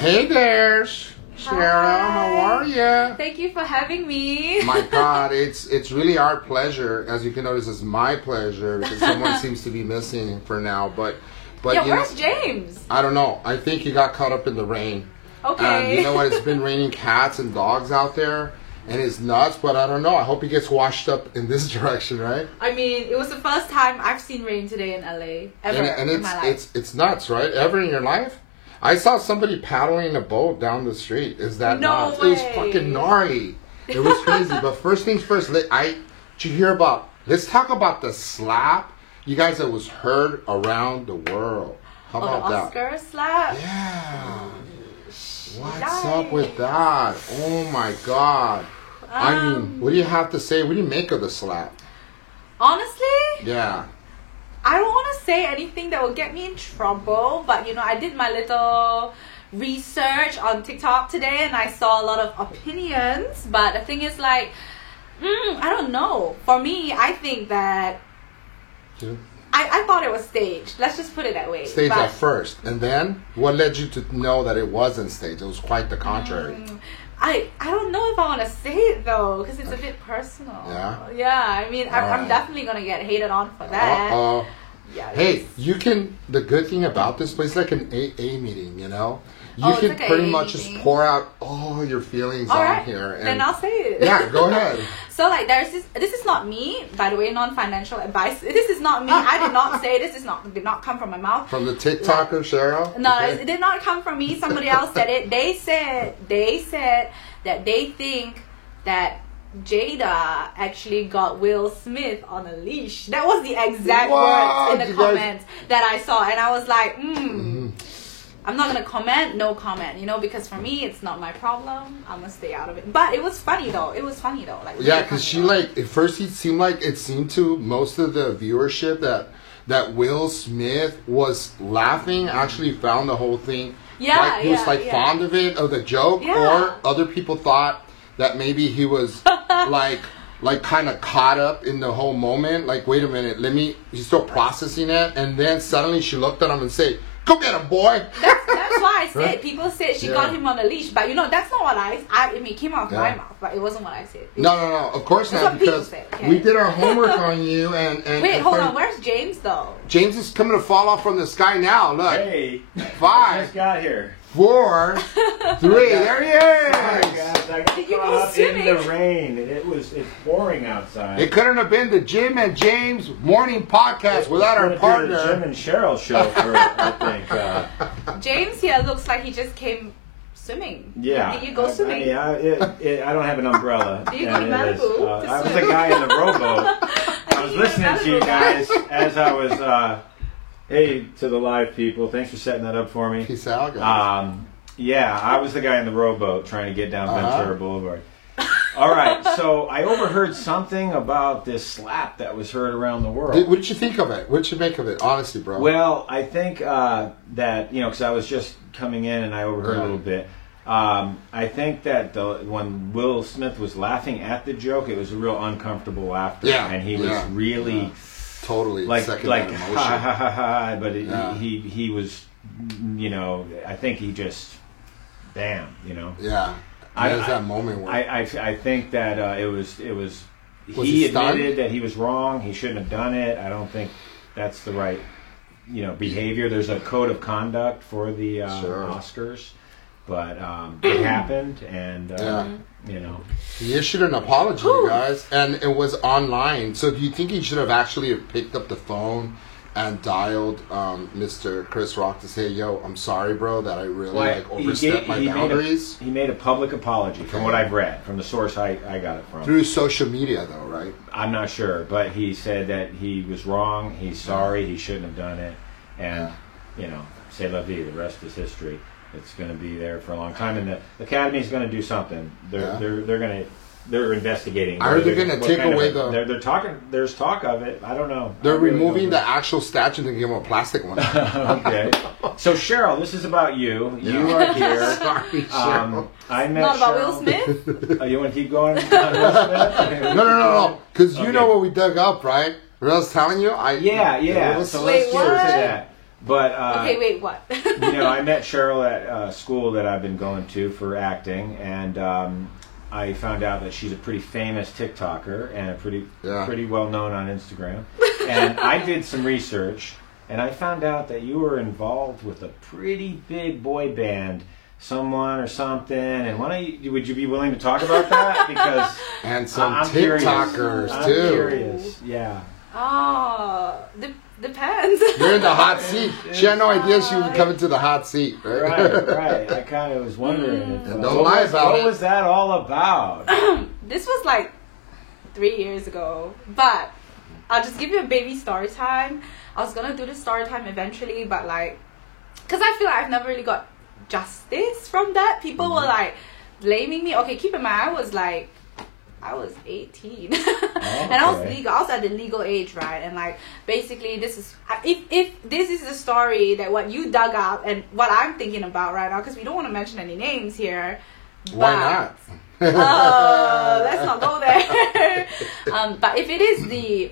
Hey there, Sarah. How are you? Thank you for having me. My God, it's really our pleasure. As you can notice, it's my pleasure because someone seems to be missing for now. But yeah, you where's know, James? I don't know. I think he got caught up in the rain. Okay. And you know what? It's been raining cats and dogs out there, and it's nuts. But I don't know. I hope he gets washed up in this direction, right? I mean, it was the first time I've seen rain today in LA ever in my life. It's nuts, right? Ever in your life? I saw somebody paddling a boat down the street. Is that No nuts? way. It was fucking gnarly. It was crazy. But first things first, did you hear about? Let's talk about the slap, you guys, that was heard around the world. How about the that? Oscar slap. Yeah. What's up with that? Oh my God. I mean, what do you have to say? What do you make of the slap? Honestly, Yeah. I don't want to say anything that will get me in trouble, but you know, I did my little research on TikTok today and I saw a lot of opinions, but the thing is like, I don't know. For me, I think that Yeah. I thought it was staged. Let's just put it that way. Staged But- at first, and then what led you to know that it wasn't staged? It was quite the contrary. I don't know if I want to say it though, because it's a bit personal. Yeah? Yeah, I mean, I'm Alright. definitely gonna get hated on for that. Uh-oh. Yeah. Hey, you can. The good thing about this place is like an AA meeting, you know. You Oh, it's can like a pretty AA much just meeting. pour out all your feelings All on right, here, and then I'll say it. yeah, go ahead. So like, there's this. This is not me, by the way. Non-financial advice. This is not me. I did not say this. Did not come from my mouth. From the TikToker, Cheryl. No, Okay. it did not come from me. Somebody else said it. They said that they think that Jada actually got Will Smith on a leash. That was the exact What? words in the You guys- comments that I saw, and I was like, I'm not gonna comment. No comment, you know, because for me, it's not my problem. I'm gonna stay out of it. But it was funny though. Like Yeah, really because she funny, though. like at first it seemed to most of the viewership that Will Smith was laughing. Actually, found the whole thing. Yeah, like, he was yeah, like yeah. fond of it, of the joke, Yeah. or other people thought that maybe he was like kind of caught up in the whole moment. Like, wait a minute, he's still processing it, and then suddenly she looked at him and said, "Go get him, boy." That's why I said Right? people said she Yeah. got him on a leash, but you know that's not what I mean, it came out of my Yeah. mouth, but it wasn't what I said. No, of course That's not, what people because say, okay? we did our homework on you, and Wait, and hold for- on. Where's James though? James is coming to fall off from the sky now. Look, Hey, 5, just got here. 4, 3. There he Sorry, is. guys, I got Did you caught go up in swimming? the rain. It's pouring outside. It couldn't have been the Jim and James morning podcast without our We're gonna do the partner. Jim and Cheryl show for, I think. James here looks like he just came swimming. Yeah. Did you go swimming? I don't have an umbrella. Do you go to and it is, Malibu to I was swim? a guy in the rowboat. I was you were listening to you Malibu guy. guys as I was. Hey to the live people, thanks for setting that up for me. Peace out, guys. Yeah, I was the guy in the rowboat trying to get down Uh-huh. Ventura Boulevard. All right, so I overheard something about this slap that was heard around the world. What did you think of it? What did you make of it? Honestly, bro. Well, I think that, you know, because I was just coming in and I overheard a little bit. I think that when Will Smith was laughing at the joke, it was a real uncomfortable laughter. Yeah, And he was yeah, really totally. like second ha that ha emotion. ha ha. But Yeah. he was, you know, I think he just, damn, you know. Yeah. There's that moment where I think that it was Was he he stunned? admitted that he was wrong. He shouldn't have done it. I don't think that's the right, you know, behavior. There's a code of conduct for the Sure. Oscars, but it happened, and Yeah. you know, he issued an apology, you guys, and it was online. So do you think he should have actually picked up the phone and dialed Mr. Chris Rock to say, "Yo, I'm sorry, bro, that I really overstepped my boundaries"? He made a public apology from what I've read, from the source I got it from. Through social media, though, right? I'm not sure, but he said that he was wrong. He's sorry. He shouldn't have done it, and you know, c'est la vie. The rest is history. It's going to be there for a long time, and the Academy's going to do something. They're investigating. I heard they're going to what take kind of away a- the. They're talking. There's talk of it. I don't know. They're I really removing don't the know. actual statue and give them a plastic one. Okay. So Cheryl, this is about you. You Yeah. are here. Sorry, Cheryl. I met Not about Cheryl. Will Smith? Oh, you want to keep going? Will Smith? No. Because you Okay. know what we dug up, right? What I was telling you? Yeah. It was- So Wait, let's get into what? that. But Okay, wait, what? I met Cheryl at school that I've been going to for acting, and I found out that she's a pretty famous TikToker and a pretty well known on Instagram. And I did some research, and I found out that you were involved with a pretty big boy band, someone or something. And would you be willing to talk about that? Because and some I'm TikTokers I'm too. Curious. Yeah. Oh, depends. You're in the hot seat. She had no idea she would come into the hot seat. Right. I kind of was wondering. Don't lie about it. What was that all about? This was like 3 years ago, but I'll just give you a baby story time. I was gonna do the story time eventually, but because I feel like I've never really got justice from that. People were like blaming me. Okay, keep in mind I was 18 and I was legal. I was at the legal age, right? And basically this is if this is the story that what you dug up and what I'm thinking about right now, because we don't want to mention any names here. Why not? Let's not go there. But if it is the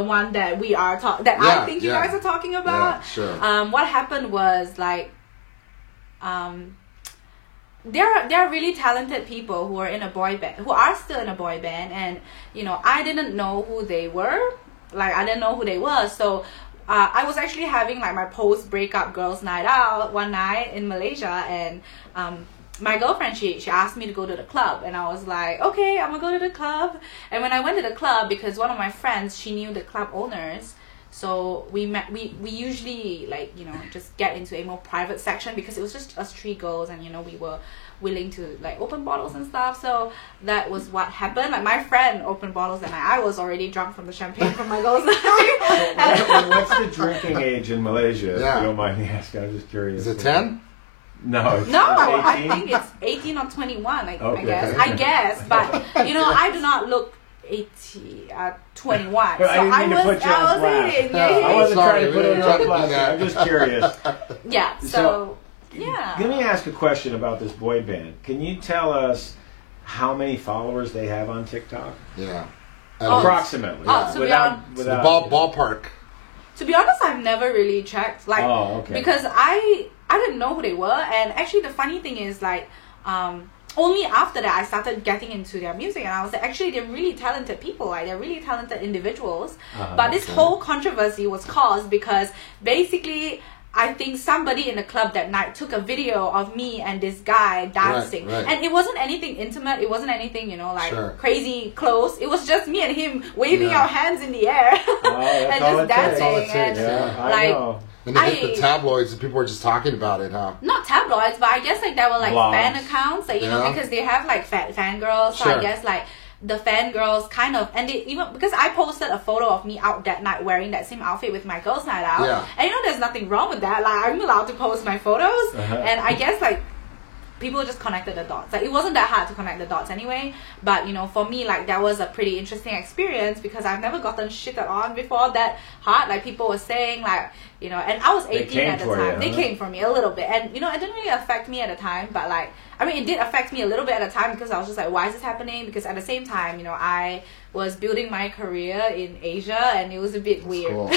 one that we are I think you guys are talking about, sure. What happened was there are really talented people who are in a boy band, who are still in a boy band, and I didn't know who they were. I didn't know who they were. So I was actually having my post breakup girls night out one night in Malaysia, and my girlfriend she asked me to go to the club, and I was like, okay, I'm gonna go to the club. And when I went to the club, because one of my friends, she knew the club owners, so we usually just get into a more private section, because it was just us three girls, and we were willing to open bottles and stuff. So that was what happened. My friend opened bottles, and I was already drunk from the champagne from my girls' night. What's the drinking age in Malaysia? If you don't mind me asking, I'm just curious. Is it 10? No, it's I think it's 18 or 21. I guess, but I do not look 21. So I was 18. I wasn't trying to put it on blast. I'm just curious. Yeah. So yeah. Let me ask a question about this boy band. Can you tell us how many followers they have on TikTok? Yeah. Approximately. Without ballpark. To be honest, I've never really checked. Because I didn't know who they were, and actually the funny thing is only after that I started getting into their music, and I was like, actually they're really talented people, they're really talented individuals. But this whole controversy was caused because basically I think somebody in the club that night took a video of me and this guy dancing. Right. And it wasn't anything intimate, it wasn't anything, crazy close. It was just me and him waving our hands in the air and just dancing. I know. And they hit the tabloids, and people were just talking about it, huh? Not tabloids, but I guess there were blogs. fan accounts, because they have fangirls. So I guess the fangirls kind of, and they even, because I posted a photo of me out that night wearing that same outfit with my girls' night out, and there's nothing wrong with that. I'm allowed to post my photos, and I guess people just connected the dots. It wasn't that hard to connect the dots anyway, but for me, that was a pretty interesting experience, because I've never gotten shitted on before that hard. People were saying and I was 18 at the time. They came for me a little bit, and it didn't really affect me at the time, but it did affect me a little bit at the time, because I was just why is this happening? Because at the same time, I was building my career in Asia, and it was a bit weird. Cool.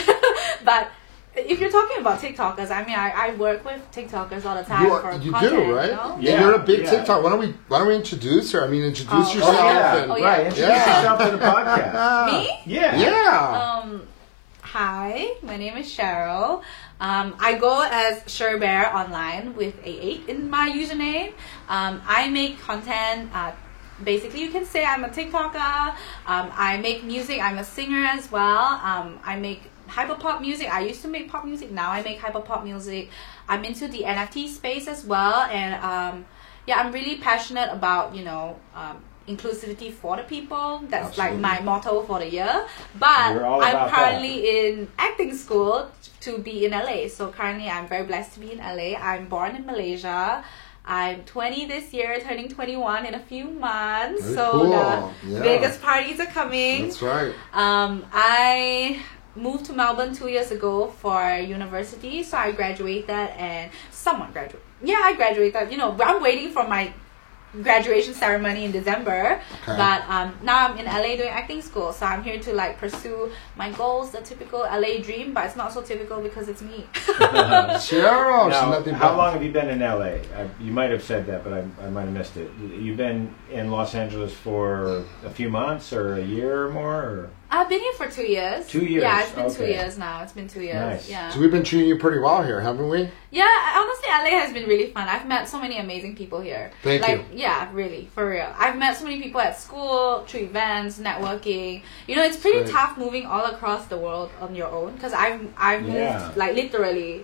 But if you're talking about TikTokers, I work with TikTokers all the time for content. You do, right? Yeah. You're a big TikTok. Why don't we introduce her? Introduce yourself. Right. Introduce yourself to the podcast. Me? Yeah. Hi, my name is Cheryl. I go as Sherbear online with a 8 in my username. I make content. Basically, you can say I'm a TikToker. I make music. I'm a singer as well. I make hyperpop music. I used to make pop music. Now I make hyperpop music. I'm into the NFT space as well, and I'm really passionate about inclusivity for the people. That's Absolutely. my motto for the year. But I'm currently in acting school to be in LA. So currently I'm very blessed to be in LA. I'm born in Malaysia. I'm 20 this year, turning 21 in a few months. Very so cool. the Vegas parties are coming. That's right. I moved to Melbourne 2 years ago for university. So I graduated and somewhat graduated. Yeah, I graduated. I'm waiting for my graduation ceremony in December. Okay. But now I'm in LA doing acting school, so I'm here to like pursue my goals, the typical LA dream, but it's not so typical because it's me. Cheryl, she's Now, nothing how but- long have you been in LA? You might have said that, but I might have missed it. You've been in Los Angeles for a few months or a year or more? Or? I've been here for 2 years. 2 years, Yeah, it's been okay. 2 years now. It's been 2 years. Nice. Yeah. So we've been treating you pretty well here, haven't we? Yeah, honestly, LA has been really fun. I've met so many amazing people here. Thank you. Yeah, really, for real. I've met so many people at school, through events, networking. You know, it's pretty Great. tough moving all across the world on your own because I've moved Yeah. like literally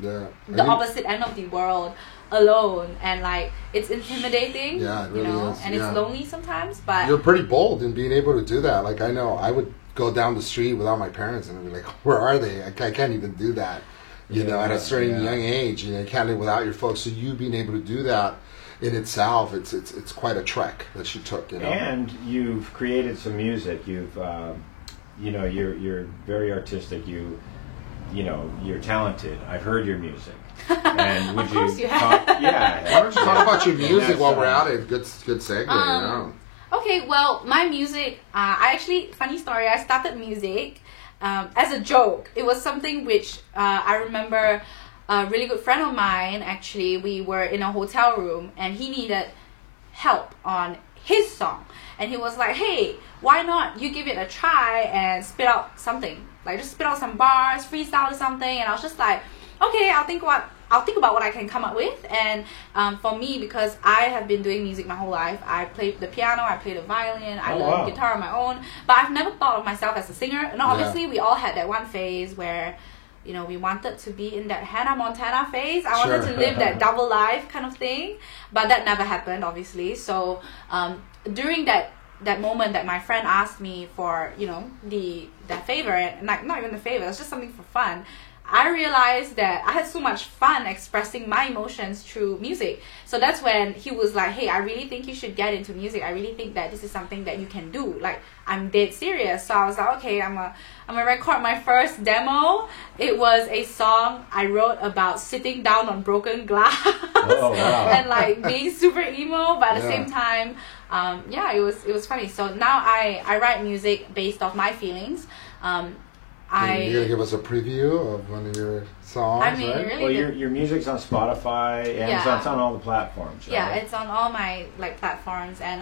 Yeah. the opposite end of the world alone, and like it's intimidating. Yeah, it really you know, is, and yeah. it's lonely sometimes. But You're pretty bold in being able to do that. Like, I know I would go down the street without my parents and I'd be like, where are they? I can't even do that. You know, at a certain young age, you know, you can't live without your folks. So you being able to do that in itself, it's quite a trek that she took, you know. And you've created some music. You've, you know, you're very artistic. You know, you're talented. I've heard your music. And would Of course you talk, have. yeah. Why don't you talk about your music That's, while we're at it? Good segue, you know. Okay, well, my music, I actually, funny story, I started music as a joke. It was something which I remember a really good friend of mine, actually, we were in a hotel room and he needed help on his song. And he was like, hey, why not you give it a try and spit out something? Like, just spit out some bars, freestyle or something. And I was just like, okay, I'll think about what I can come up with. And for me, because I have been doing music my whole life, I play the piano, I play the violin, I learned guitar on my own, but I've never thought of myself as a singer. And obviously we all had that one phase where, you know, we wanted to be in that Hannah Montana phase. I wanted to live that double life kind of thing, but that never happened, obviously. So during that moment that my friend asked me for, you know, that favor, and like not even the favor, it was just something for fun, I realized that I had so much fun expressing my emotions through music. So that's when he was like, hey, I really think you should get into music. I really think that this is something that you can do. Like, I'm dead serious. So I was like, okay, I'm gonna record my first demo. It was a song I wrote about sitting down on broken glass. Oh, wow. And like being super emo, but at the same time, yeah, it was funny. So now I write music based off my feelings. You're gonna give us a preview of one of your songs, I mean, right? really, Well, your music's on Spotify, Amazon, it's on all the platforms, right? yeah, it's on all my like platforms, and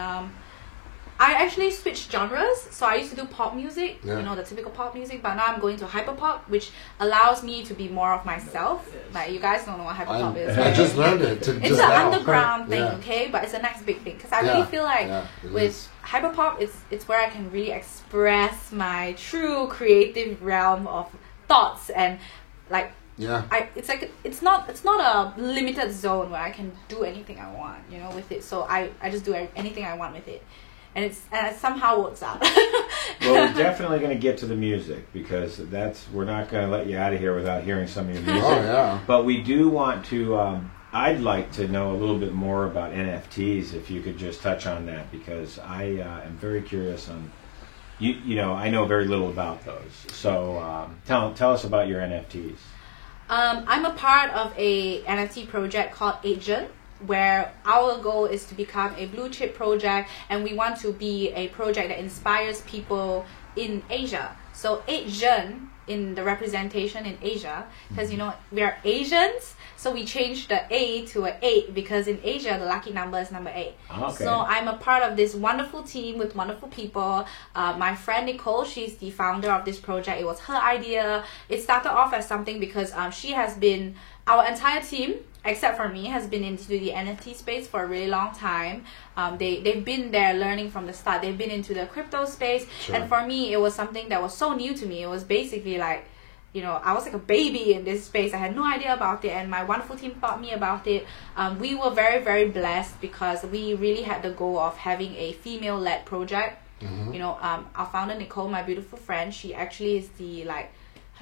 I actually switched genres. So I used to do pop music, you know, the typical pop music, but now I'm going to hyperpop, which allows me to be more of myself. Like, you guys don't know what hyperpop is. I right? just learned it. It's just an now. underground thing, Yeah. okay? But it's the next big thing. Because I really feel like it with is. hyperpop, it's where I can really express my true creative realm of thoughts and like Yeah. it's not a limited zone where I can do anything I want, you know, with it. So I just do anything I want with it, and it somehow works out. Well, we're definitely going to get to the music because we're not going to let you out of here without hearing some of your music. Oh yeah. But we do want to. I'd like to know a little bit more about NFTs. If you could just touch on that, because I am very curious on. You know, I know very little about those. So tell us about your NFTs. I'm a part of a NFT project called Agent, where our goal is to become a blue chip project, and we want to be a project that inspires people in Asia. So Agent in the representation in Asia, because you know we are Asians, so we changed the A to an 8 because in Asia the lucky number is number 8. Okay. So I'm a part of this wonderful team with wonderful people. My friend Nicole, she's the founder of this project. It was her idea. It started off as something because she has been, our entire team except for me has been into the NFT space for a really long time. They've been there learning from the start. They've been into the crypto space. Sure. And for me, it was something that was so new to me. It was basically like, you know, I was like a baby in this space. I had no idea about it, and my wonderful team taught me about it. We were very, very blessed because we really had the goal of having a female-led project. Mm-hmm. You know, our founder, Nicole, my beautiful friend, she actually is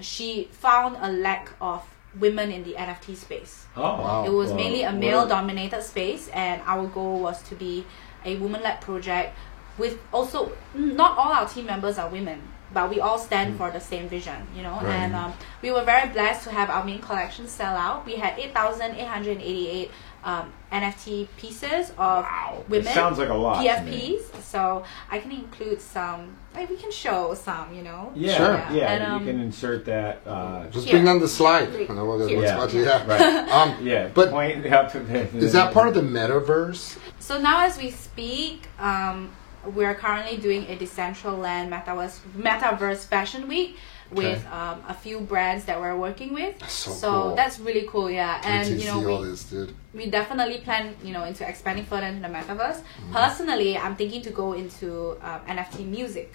she found a lack of women in the NFT space. Oh, wow. It was mainly a male-dominated space, and our goal was to be a woman-led project with also, not all our team members are women, but we all stand for the same vision, you know. Right. And we were very blessed to have our main collection sell out. We had 8,888 NFT pieces of Wow. women. It sounds like a lot. to me. PFPs. So I can include some. Like we can show some, you know. Yeah, Sure. yeah. And, you can insert that. Just Here. bring on the slide. Here. I know what Here. what's Yeah. about to- yeah. Right. But But point out to is that part of the metaverse? So now as we speak, we are currently doing a Decentraland Metaverse Fashion Week with a few brands that we're working with. So cool. That's really cool, yeah. Wait And till you know, see all this, dude. we definitely plan, you know, into expanding further into the metaverse. Personally, I'm thinking to go into NFT music,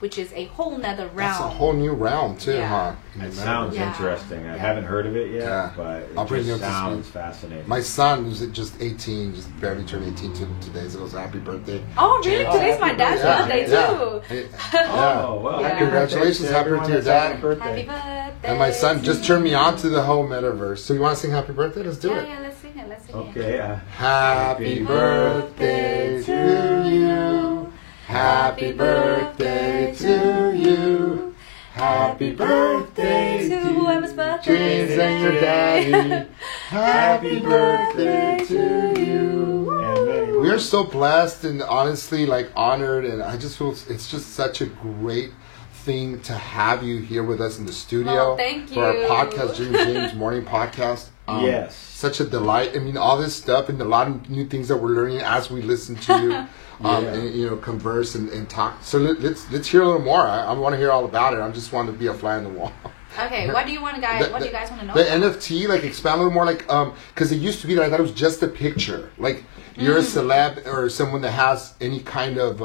which is a whole nother realm. That's a whole new realm too, Yeah. huh? It sounds Yeah. interesting. I Yeah. haven't heard of it yet, Yeah. but I'll it bring you just up to sounds speed. fascinating. My son, who's just 18, just barely turned 18 today, so it was a happy birthday. Oh, really? Oh, Today's my happy dad's birthday. birthday Yeah. too. Oh, well, Yeah. happy Congratulations, birthday to happy everyone birthday to your that's having dad. a birthday. Happy birthday. And my son to just turned me you. on to the whole metaverse. So you want to sing happy birthday? Let's do Yeah, it. yeah, let's sing it. Let's sing it. Okay. Happy birthday to you. Happy birthday to you. Happy birthday to whoever's birthday James is and your today. daddy. Happy birthday to you. And then We are so blessed and honestly like honored, and I just feel it's just such a great thing to have you here with us in the studio Oh, thank for our you. podcast, Jimmy James Morning Podcast. Yes. Such a delight. I mean, all this stuff and a lot of new things that we're learning as we listen to you, Yeah. and you know, converse and talk. So let's hear a little more. I want to hear all about it. I just want to be a fly on the wall. Okay, what do you want, guys? What do you guys want to know? The about? NFT, like expand a little more, like because it used to be that I thought it was just a picture. Like you're a celeb or someone that has any kind of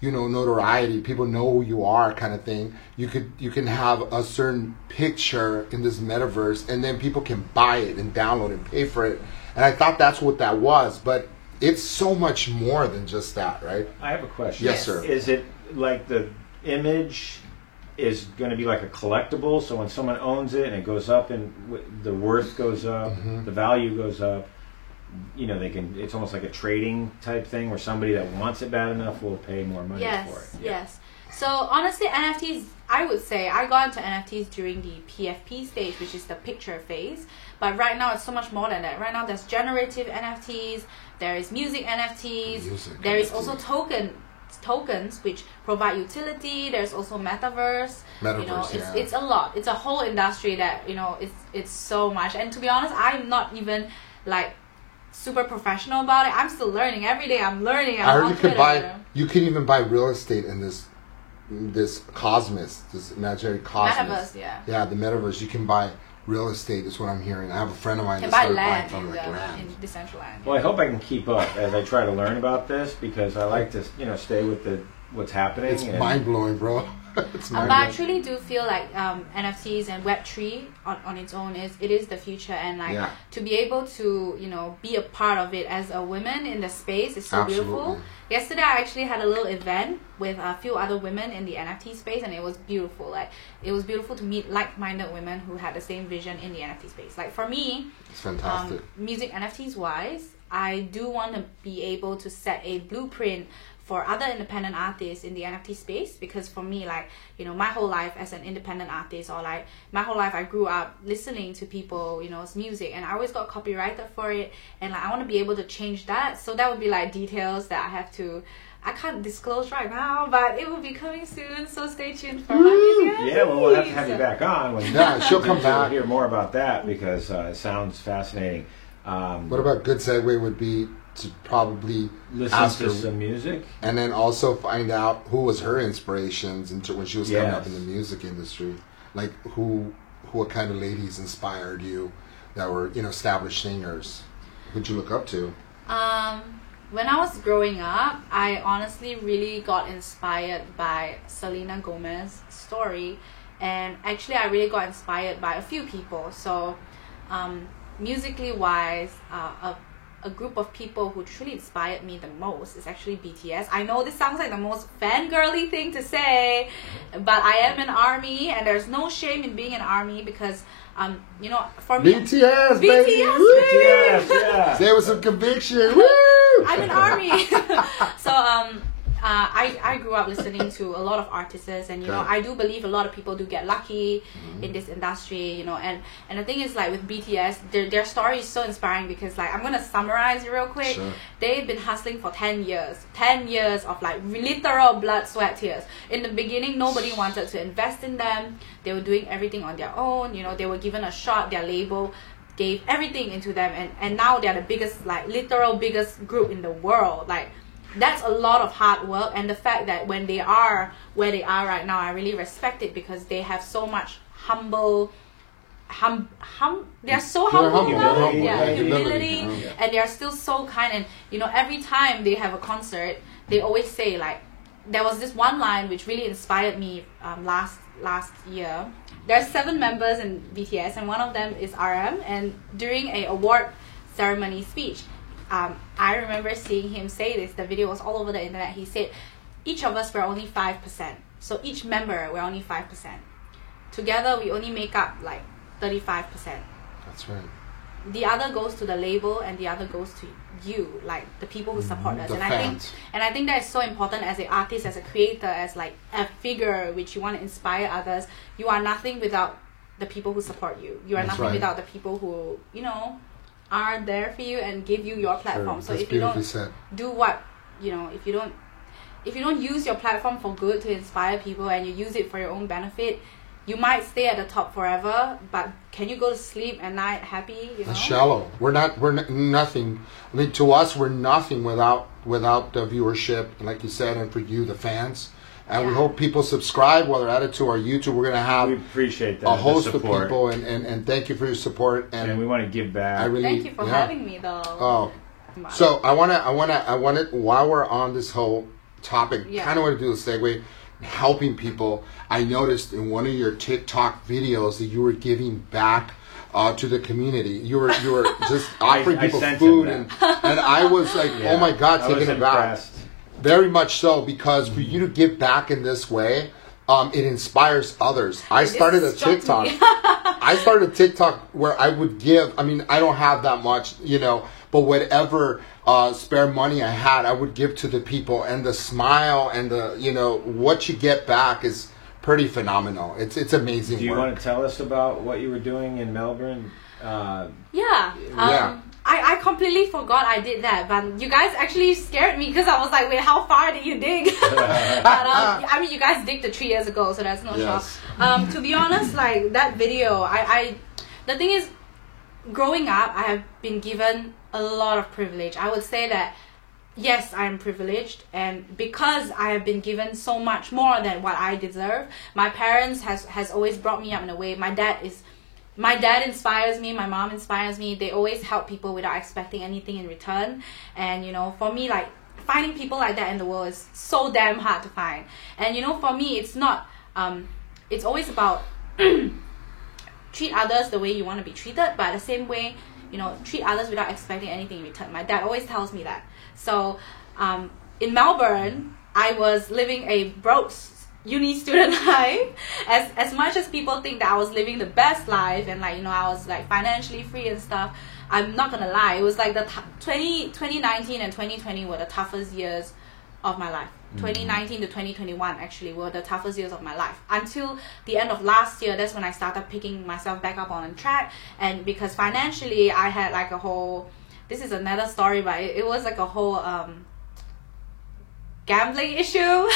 you know, notoriety. People know who you are, kind of thing. You can have a certain picture in this metaverse, and then people can buy it and download and pay for it. And I thought that's what that was, but it's so much more than just that, right? I have a question. Yes, sir. Is it like the image is going to be like a collectible? So when someone owns it and it goes up and the worth goes up, the value goes up. You know, they can. It's almost like a trading type thing where somebody that wants it bad enough will pay more money Yes, for it. yes. So honestly, NFTs, I would say I got into NFTs during the PFP stage, which is the picture phase. But right now, it's so much more than that. Right now, there's generative NFTs, there is music NFTs, there is also tokens which provide utility. There's also metaverse. You know, Metaverse, it's a lot. It's a whole industry that, you know, it's so much. And to be honest, I'm not even like super professional about it. I'm still learning. Every day I'm learning. I heard on you can Twitter. you can even buy real estate in this cosmos, this imaginary cosmos. Metaverse, yeah. Yeah, the metaverse. You can buy real estate is what I'm hearing. I have a friend of mine You that can buy started buying land from in, like the, land. in Decentraland. Well, I hope I can keep up as I try to learn about this because I like to, you know, stay with what's happening. It's and- mind blowing, bro. It's But I mind blowing. truly do feel like NFTs and Web3 on its own is the future, and like Yeah. to be able to, you know, be a part of it as a woman in the space is so beautiful. Absolutely. Yesterday I actually had a little event with a few other women in the NFT space, and it was beautiful. Like it was beautiful to meet like-minded women who had the same vision in the NFT space. Like for me, It's fantastic. music NFTs wise, I do want to be able to set a blueprint for other independent artists in the NFT space, because for me, like, you know, my whole life as an independent artist, or like my whole life I grew up listening to people, you know's music, and I always got copyrighted for it, and like I want to be able to change that. So that would be like details that I can't disclose right now, but it will be coming soon, so stay tuned for my music. Yeah, well, we'll have to have you back on. When Yeah, she'll come we'll back. hear more about that because it sounds fascinating. What about good segue would be to probably Listen ask to her, some music. and then also find out who was her inspirations when she was coming up in Yes. the music industry. Like what kind of ladies inspired you that were, you know, established singers? Who'd you look up to? When I was growing up, I honestly really got inspired by Selena Gomez's story, and actually I really got inspired by a few people. So musically wise, a group of people who truly inspired me the most is actually BTS. I know this sounds like the most fangirly thing to say, but I am an ARMY, and there's no shame in being an ARMY because, you know, for me, BTS, baby! BTS, Woo! baby! Yes, yeah. Say it with some conviction. Woo! I'm an ARMY. So I grew up listening to a lot of artists, and you know, I do believe a lot of people do get lucky in this industry, you know, and the thing is, like with BTS, their story is so inspiring because, like, I'm gonna summarize it real quick. Sure. They've been hustling for 10 years of like literal blood, sweat, tears. In the beginning, nobody wanted to invest in them. They were doing everything on their own, you know, they were given a shot, their label gave everything into them, and now they're the biggest, like literal biggest group in the world. Like, that's a lot of hard work, and the fact that when they are where they are right now, I really respect it because they have so much they're so humble, humility, and they're still so kind. And you know, every time they have a concert, they always say, like, there was this one line which really inspired me last year. There's 7 members in BTS, and one of them is RM, and during a award ceremony speech, I remember seeing him say this. The video was all over the internet. He said, each of us were only 5%. So each member we're only 5%. Together we only make up like 35%. That's right. The other goes to the label, and the other goes to you, like the people who support us. And I think that is so important as an artist, as a creator, as like a figure which you want to inspire others. You are nothing without the people who support you. You are nothing without the people who, you know, are there for you and give you your platform. So if you don't do what, you know, if you don't use your platform for good to inspire people, and you use it for your own benefit, you might stay at the top forever, but can you go to sleep at night happy? You know? That's shallow. We're nothing. I mean, to us, we're nothing without the viewership, and like you said, and for you, the fans. And we hope people subscribe while they're at it to our YouTube. We're going to have we appreciate that, a host of people, and thank you for your support. And we want to give back. Thank you for having me, though. Oh, so I want to, while we're on this whole topic, kind of want to do a segue, helping people. I noticed in one of your TikTok videos that you were giving back to the community. You were just offering people food, and I was like, oh my God, taking it back. Very much so, because for you to give back in this way, it inspires others. I started a TikTok. I started a TikTok where I would give. I mean, I don't have that much, you know, but whatever spare money I had, I would give to the people, and the smile and the, you know, what you get back is pretty phenomenal. It's amazing. Do you work. want to tell us about what you were doing in Melbourne? I completely forgot I did that, but you guys actually scared me because I was like, wait, how far did you dig? But, I mean, you guys digged 3 years ago, so that's no shock. To be honest, like that video, the thing is, growing up, I have been given a lot of privilege. I would say that, yes, I am privileged, and because I have been given so much more than what I deserve, my parents has always brought me up in a way. My dad inspires me, my mom inspires me. They always help people without expecting anything in return. And, you know, for me, like, finding people like that in the world is so damn hard to find. And, you know, for me, it's not, it's always about treat others the way you want to be treated, but the same way, you know, treat others without expecting anything in return. My dad always tells me that. So, in Melbourne, I was living a broke uni student life. As much as people think that I was living the best life and, like, you know, I was like financially free and stuff, I'm not gonna lie, it was like 2019 and 2020 were the toughest years of my life. 2019 to 2021 actually were the toughest years of my life, until the end of last year. That's when I started picking myself back up on track. And because financially I had like a whole, this is another story, but it was like a whole gambling issue.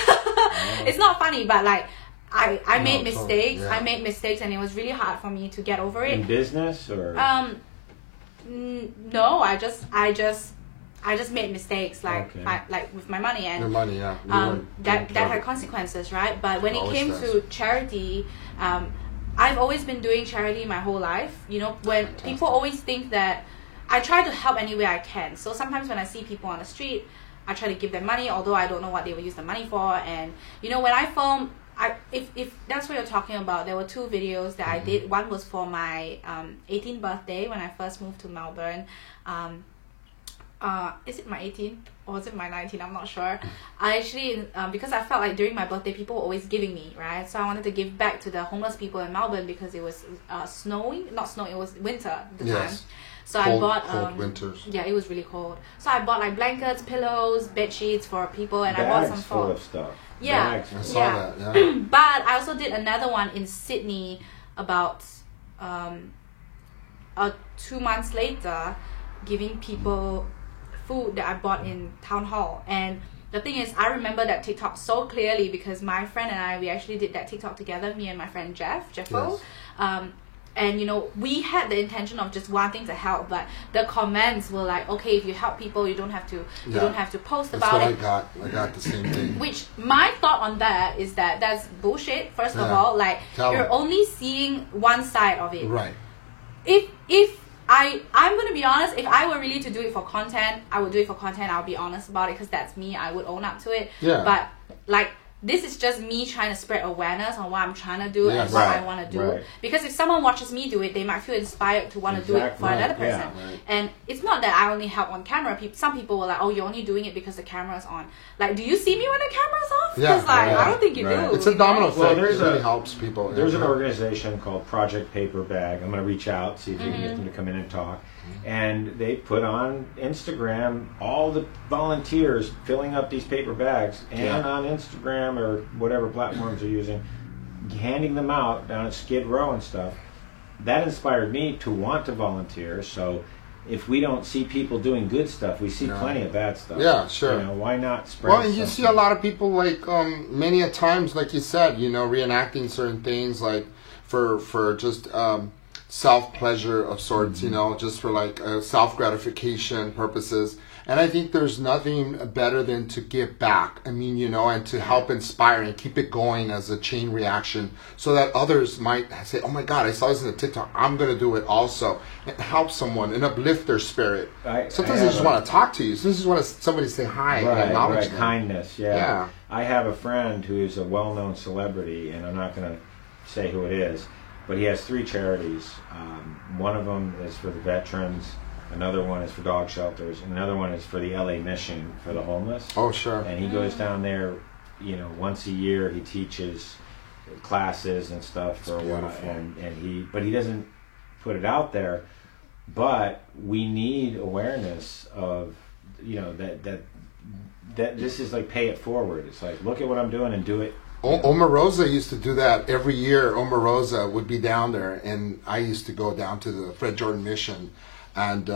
It's not funny, but like I made mistakes. I made mistakes, and it was really hard for me to get over it. In business or no, I just made mistakes, like like with my money, and your money, that had consequences, right? But when it came to charity, I've always been doing charity my whole life. You know, when people always think that I try to help any way I can. So sometimes when I see people on the street, I try to give them money, although I don't know what they will use the money for. And you know, when I film, if that's what you're talking about, there were 2 videos that I did. One was for my 18th birthday when I first moved to Melbourne. is it my 18th or is it my 19th? I'm not sure. I actually, because I felt like during my birthday, people were always giving me, right? So I wanted to give back to the homeless people in Melbourne because it was it was winter at the time. So I bought cold winters. Yeah, it was really cold. So I bought like blankets, pillows, bed sheets for people, and Bags I bought some full of stuff. Yeah, Bags. I saw that. Yeah. But I also did another one in Sydney about 2 months later, giving people food that I bought in town hall. And the thing is, I remember that TikTok so clearly because my friend and I, we actually did that TikTok together, me and my friend Jeffo. Yes. And you know, we had the intention of just wanting to help, but the comments were like, okay, if you help people, you don't have to post That's about what it. I got the same thing. Which my thought on that is that that's bullshit. First of all, like you're only seeing one side of it. Right. If I'm gonna be honest, if I were really to do it for content, I would do it for content. I'll be honest about it because that's me. I would own up to it. Yeah. But like, this is just me trying to spread awareness on what I'm trying to do and what I want to do. Right. Because if someone watches me do it, they might feel inspired to want to do it for another person. Yeah, right. And it's not that I only help on camera. Some people were like, "Oh, you're only doing it because the camera's on." Like, do you see me when the camera's off? Yeah, Because like, I don't think you do. It's a domino effect. Well, It really helps people. There's an organization called Project Paper Bag. I'm going to reach out, see if we can get them to come in and talk. And they put on Instagram all the volunteers filling up these paper bags, and on Instagram or whatever platforms they're using, handing them out down at Skid Row and stuff. That inspired me to want to volunteer. So if we don't see people doing good stuff, we see plenty of bad stuff. Yeah, sure. You know, why not spread Well, and you something? see a lot of people like many a times, like you said, you know, reenacting certain things like for just self pleasure of sorts, you know, just for like self gratification purposes. And I think there's nothing better than to give back. I mean, you know, and to help inspire and keep it going as a chain reaction so that others might say, oh my God, I saw this in a TikTok. I'm going to do it also. And help someone and uplift their spirit. Sometimes they just want to talk to you. Sometimes they just want somebody to say hi and acknowledge them. Kindness, yeah. I have a friend who is a well-known celebrity, and I'm not going to say who it is, but he has 3 charities. One of them is for the veterans. Another one is for dog shelters. And another one is for the LA Mission for the homeless. Oh, sure. And he goes down there, you know, once a year. He teaches classes and stuff for a while. But he doesn't put it out there. But we need awareness of, you know, that this is like pay it forward. It's like, look at what I'm doing and do it. Omarosa used to do that every year. Omarosa would be down there, and I used to go down to the Fred Jordan Mission. And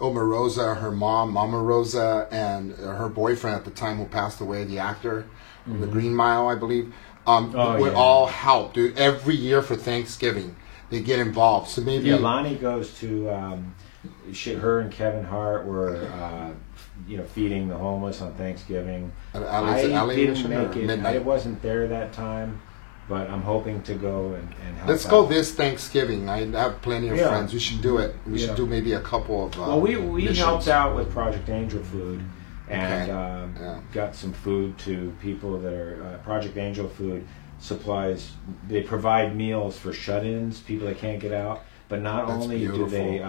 Omarosa, her mom, Mama Rosa, and her boyfriend at the time who passed away, the actor, the Green Mile, I believe, would all help, dude. Every year for Thanksgiving, they get involved. So maybe Lonnie goes to. Her and Kevin Hart were, you know, feeding the homeless on Thanksgiving. I didn't make it. Midnight? I wasn't there that time, but I'm hoping to go and help. Let's go this Thanksgiving. I have plenty of friends. We should do it. We should do maybe a couple of. Well, we helped out with Project Angel Food, and got some food to people that are Project Angel Food supplies. They provide meals for shut-ins, people that can't get out. But not only do they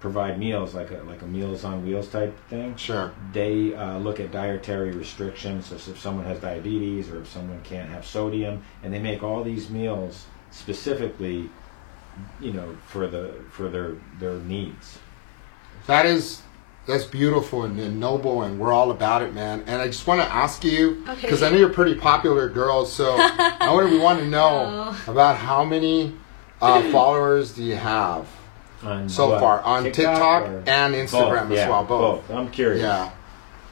provide meals, like a Meals on Wheels type thing. Sure. They look at dietary restrictions, so if someone has diabetes or if someone can't have sodium, and they make all these meals specifically, you know, for their needs. That's beautiful and noble, and we're all about it, man. And I just want to ask you, because I know you're a pretty popular girl, so we want to know about how many followers do you have? So far on TikTok and Instagram as well. Both. I'm curious. Yeah.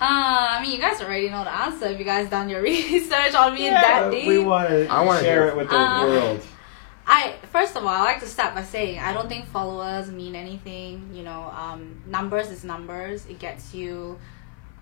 I mean, you guys already know the answer if you guys done your research on me that deep. We want to share it with the world. First of all, I like to start by saying I don't think followers mean anything. You know, numbers is numbers. It gets you,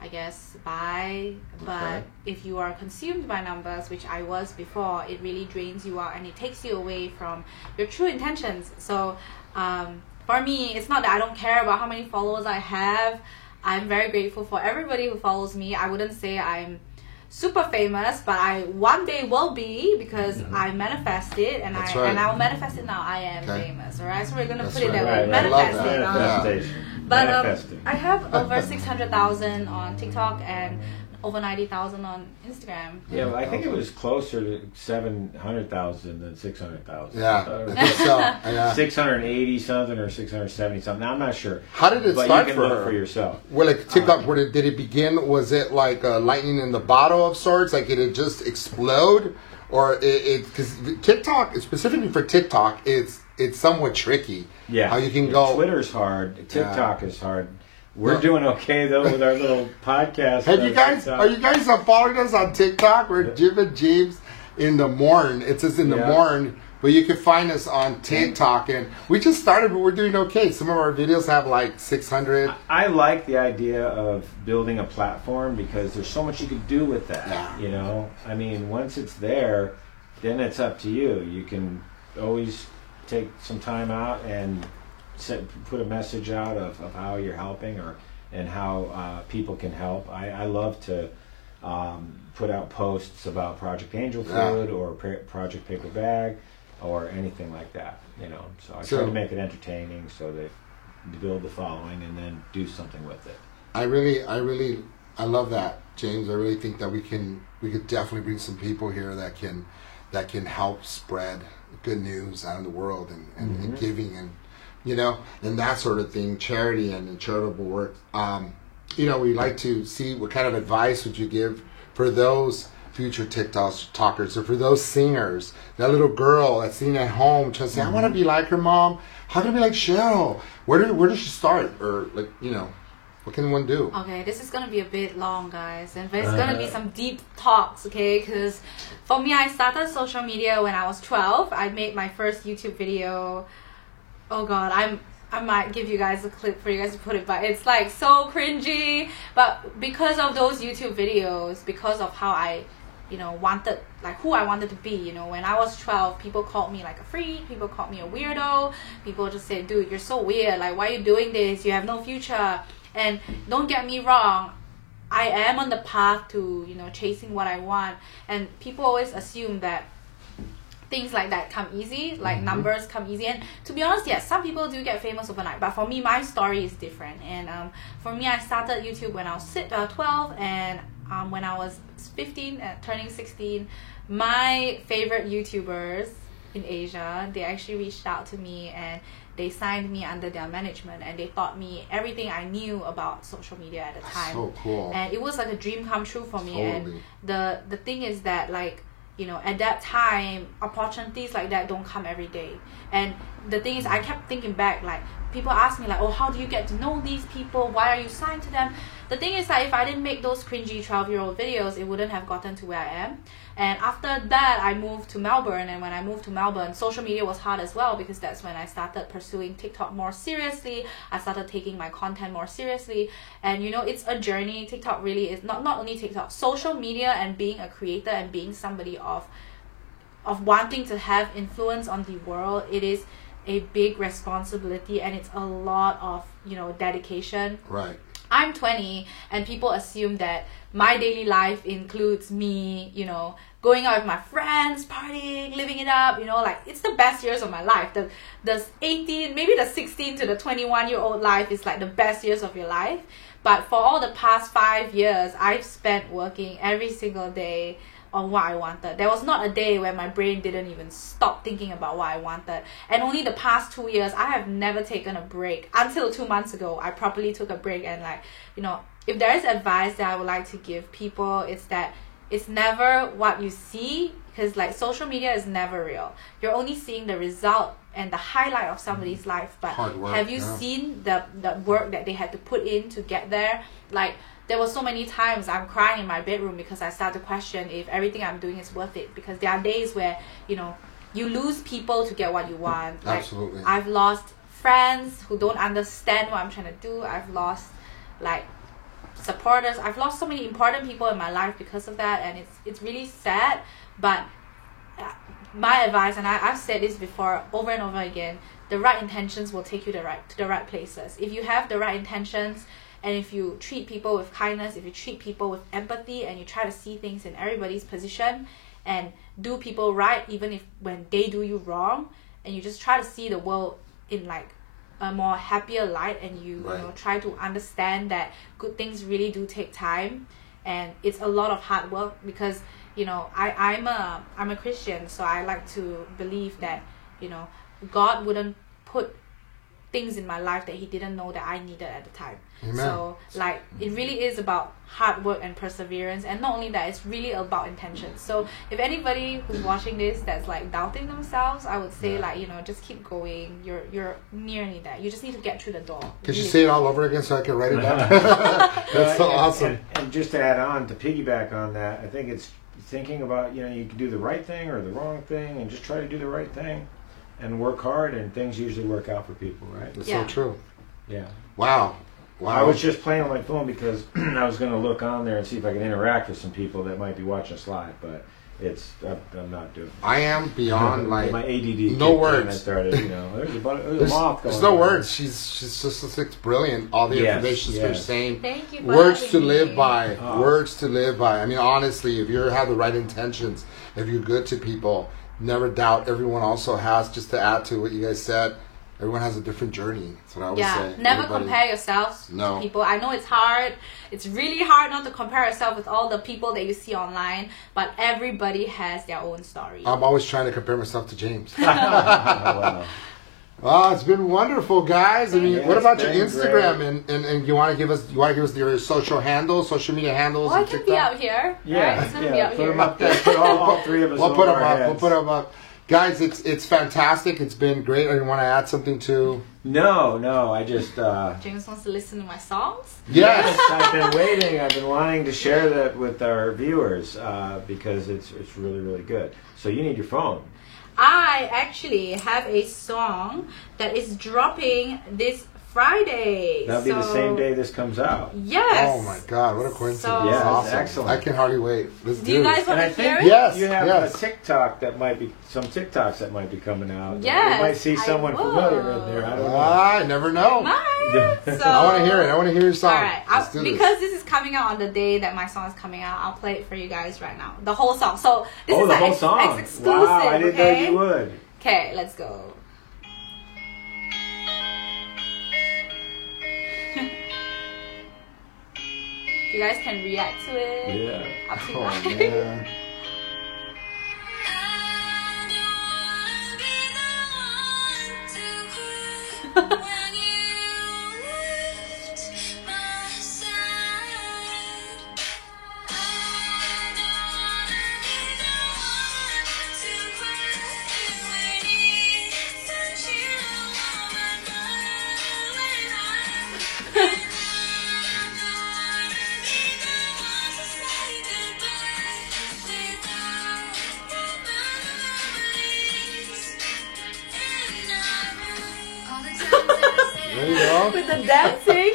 I guess, by. But if you are consumed by numbers, which I was before, it really drains you out and it takes you away from your true intentions. So, for me, it's not that I don't care about how many followers I have. I'm very grateful for everybody who follows me. I wouldn't say I'm super famous, but I one day will be because I manifest it, and I will manifest it now. I am famous, all right? So we're gonna put it that way. Manifest it. But Manifesting. I have over 600,000 on TikTok and over 90,000 on Instagram. Yeah, well, I think it was closer to 700,000 than 600,000. Yeah, I think so. Yeah. 680 something or 670 something. Now, I'm not sure. How did it But start you can for look her? for yourself. Well, like TikTok, did it begin? Was it like lightning in the bottle of sorts? Like it just explode, or because TikTok, specifically for TikTok, it's somewhat tricky. Yeah. How you can go. Twitter's hard. TikTok is hard. We're doing okay though with our little podcast. Have you guys? Are you guys following us on TikTok? We're Jim and James in the morn. It says in the morn, but you can find us on TikTok, and we just started, but we're doing okay. Some of our videos have like 600. I like the idea of building a platform because there's so much you could do with that. Yeah. You know, I mean, once it's there, then it's up to you. You can always take some time out and put a message out of how you're helping and how people can help. I love to put out posts about Project Angel Food or Project Paper Bag or anything like that, you know. So I try to make it entertaining so that you build the following and then do something with it. I love that, James. I really think that we could definitely bring some people here that can help spread good news out in the world and giving and, you know, and that sort of thing, charity and charitable work. You know, we like to see what kind of advice would you give for those future TikTokers or for those singers, that little girl that's sitting at home trying to say, I want to be like her mom. How can I be like Cheryl? Where does she start? Or like, you know, what can one do? Okay, this is gonna be a bit long, guys, and it's gonna be some deep talks, okay? Because for me, I started social media when I was 12. I made my first YouTube video. Oh God, I might give you guys a clip for you guys to put it, but it's like so cringy. But because of those YouTube videos, because of how I, you know, wanted, like who I wanted to be, you know, when I was 12, people called me like a freak, people called me a weirdo, people just said, dude, you're so weird, like why are you doing this, you have no future. And don't get me wrong, I am on the path to, you know, chasing what I want, and people always assume that things like that come easy, like numbers come easy. And to be honest, yes, some people do get famous overnight, but for me, my story is different. And for me, I started YouTube when I was 12, and when I was 15, turning 16, my favorite YouTubers in Asia, they actually reached out to me and they signed me under their management, and they taught me everything I knew about social media at the time. So cool. And it was like a dream come true for me. Totally. And the thing is that, like, you know, at that time, opportunities like that don't come every day. And the thing is, I kept thinking back, like, people ask me, like, oh, how do you get to know these people? Why are you signed to them? The thing is that if I didn't make those cringy 12-year-old videos, it wouldn't have gotten to where I am. And after that, I moved to Melbourne. And when I moved to Melbourne, social media was hard as well, because that's when I started pursuing TikTok more seriously. I started taking my content more seriously. And, you know, it's a journey. TikTok really is not only TikTok, social media and being a creator and being somebody of wanting to have influence on the world. It is a big responsibility, and it's a lot of, you know, dedication. Right. I'm 20, and people assume that my daily life includes me, you know, going out with my friends, partying, living it up, you know, like, it's the best years of my life. The 18, maybe the 16 to the 21-year-old life is like the best years of your life. But for all the past 5 years, I've spent working every single day on what I wanted. There was not a day where my brain didn't even stop thinking about what I wanted. And only the past 2 years, I have never taken a break. Until 2 months ago, I properly took a break. And, like, you know, if there is advice that I would like to give people, it's that it's never what you see, because, like, social media is never real. You're only seeing the result and the highlight of somebody's life, but have you seen the work that they had to put in to get there? Like, there were so many times I'm crying in my bedroom because I start to question if everything I'm doing is worth it. Because there are days where, you know, you lose people to get what you want. Like, absolutely. I've lost friends who don't understand what I'm trying to do. I've lost, like, supporters. I've lost so many important people in my life because of that, and it's really sad. But my advice, and I've said this before over and over again, the right intentions will take you to the right places. If you have the right intentions, and if you treat people with kindness, if you treat people with empathy, and you try to see things in everybody's position and do people right, even if when they do you wrong, and you just try to see the world in, like, a more happier light, and you Right. you know try to understand that good things really do take time, and it's a lot of hard work, because I'm a Christian, so I like to believe that God wouldn't put things in my life that He didn't know that I needed at the time. Amen. So like it really is about hard work and perseverance, and not only that, it's really about intentions. So if anybody who's watching this that's like doubting themselves, I would say just keep going. You're nearly there. You just need to get through the door. Could you Really. say it all over again so I can write it down? That's so awesome. And just to add on, to piggyback on that, I think it's thinking about, you can do the right thing or the wrong thing, and just try to do the right thing and work hard, and things usually work out for people, right? It's Yeah. so true. Yeah. Wow. I was just playing on my phone because I was going to look on there and see if I could interact with some people that might be watching us live, but I'm not doing it. I am beyond like my ADD. no kicked in and words. I started, there's a moth going There's no on. words. She's just it's brilliant. All the Yes, information you're yes. saying. Thank you. For Words to having live me. by. Oh. Words to live by. I mean, honestly, if you have the right intentions, if you're good to people, never doubt everyone also has. Just to add to what you guys said, everyone has a different journey. That's what I always say. Never Everybody- compare yourselves No. to people. I know it's hard. It's really hard not to compare yourself with all the people that you see online, but everybody has their own story. I'm always trying to compare myself to James. Wow. Well, it's been wonderful, guys. I mean, Yeah, what about your it's been Instagram great. and you want to give us your social media handles? I and can TikTok? be out here. Yeah, right? It's gonna be out put here. them up there. Put all three of us We'll over put them our up. heads. We'll put them up. Guys, it's fantastic. It's been great. I want to add something to. No, I just... James wants to listen to my songs. Yes. I've been waiting. I've been wanting to share that with our viewers because it's really, really good. So you need your phone. I actually have a song that is dropping this Friday. That'll be the So- same day this comes out. Yes. Oh my God! What a coincidence! So- It's Yeah, it's awesome. excellent. I can hardly wait. Let's Do you guys this. want And I to hear think it? Yes, you have yes. a TikTok that might be some TikToks that might be coming out. Yes, you might see I someone will. familiar in there. I don't know. I never know. Nice. So, I want to hear it. I want to hear your song. All right, Let's do this. because this is coming out on the day that my song is coming out, I'll play it for you guys right now. The whole song. So this is the an whole song. exclusive. Wow, I didn't okay? know you would. Okay, let's go. You guys can react to it. Yeah. Up to you Oh guys. man. There you go. With the dancing.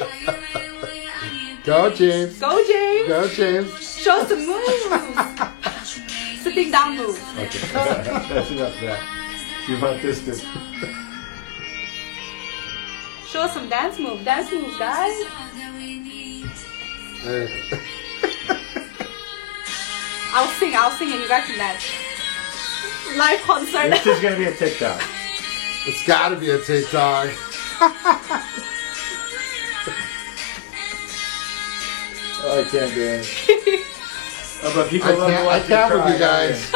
Go, James. Go, James. Go, James. Show some moves. Sitting down move. Okay. That's enough of that. You want this to... Show some dance moves. Dance moves, guys. Hey. I'll sing, and you guys can dance. Live concert. This is going to be a TikTok. It's got to be a TikTok. Oh, I can't do it. Oh, but people love to I watch can't you with cry, you guys.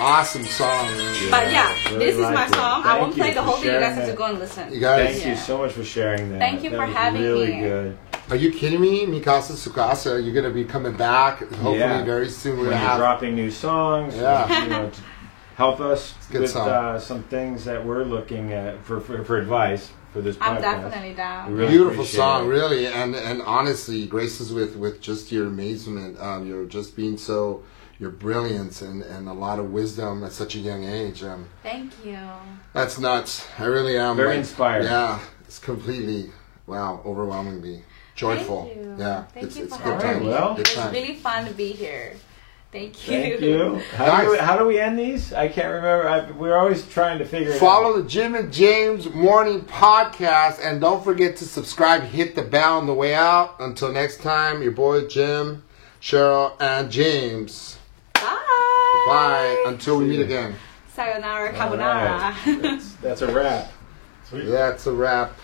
Awesome song. Man. But yeah, really this is my like it. song. I Thank won't play you the for whole thing. You guys sharing have to that. go and listen. You guys, Thank you so much for sharing that. Thank you That for was having really me. good. are you kidding me? Mikasa Sukasa, you're gonna be coming back. Hopefully, Yeah. very soon. We're When gonna you're have. dropping new songs, Yeah. to help us a good with song. some things that we're looking at for advice for this podcast. I'm definitely down. We really Beautiful appreciate song, it. really, and honestly, graces with just your amazement. You're just being so, your brilliance and a lot of wisdom at such a young age. Thank you. That's nuts. I really am. Very inspired. Yeah, it's completely, wow, overwhelmingly joyful. Thank you. Yeah, Thank it's you it's for good having time. me. Well, good It's time. really fun to be here. Thank you. Thank you. Nice. How do we end these? I can't remember. We're always trying to figure it out. Follow the Jim and James Morning Podcast, and don't forget to subscribe. Hit the bell on the way out. Until next time, your boy Jim, Cheryl, and James. Bye. Bye. Until we meet again. Sayonara, All carbonara. right. That's a wrap. Sweet. That's a wrap.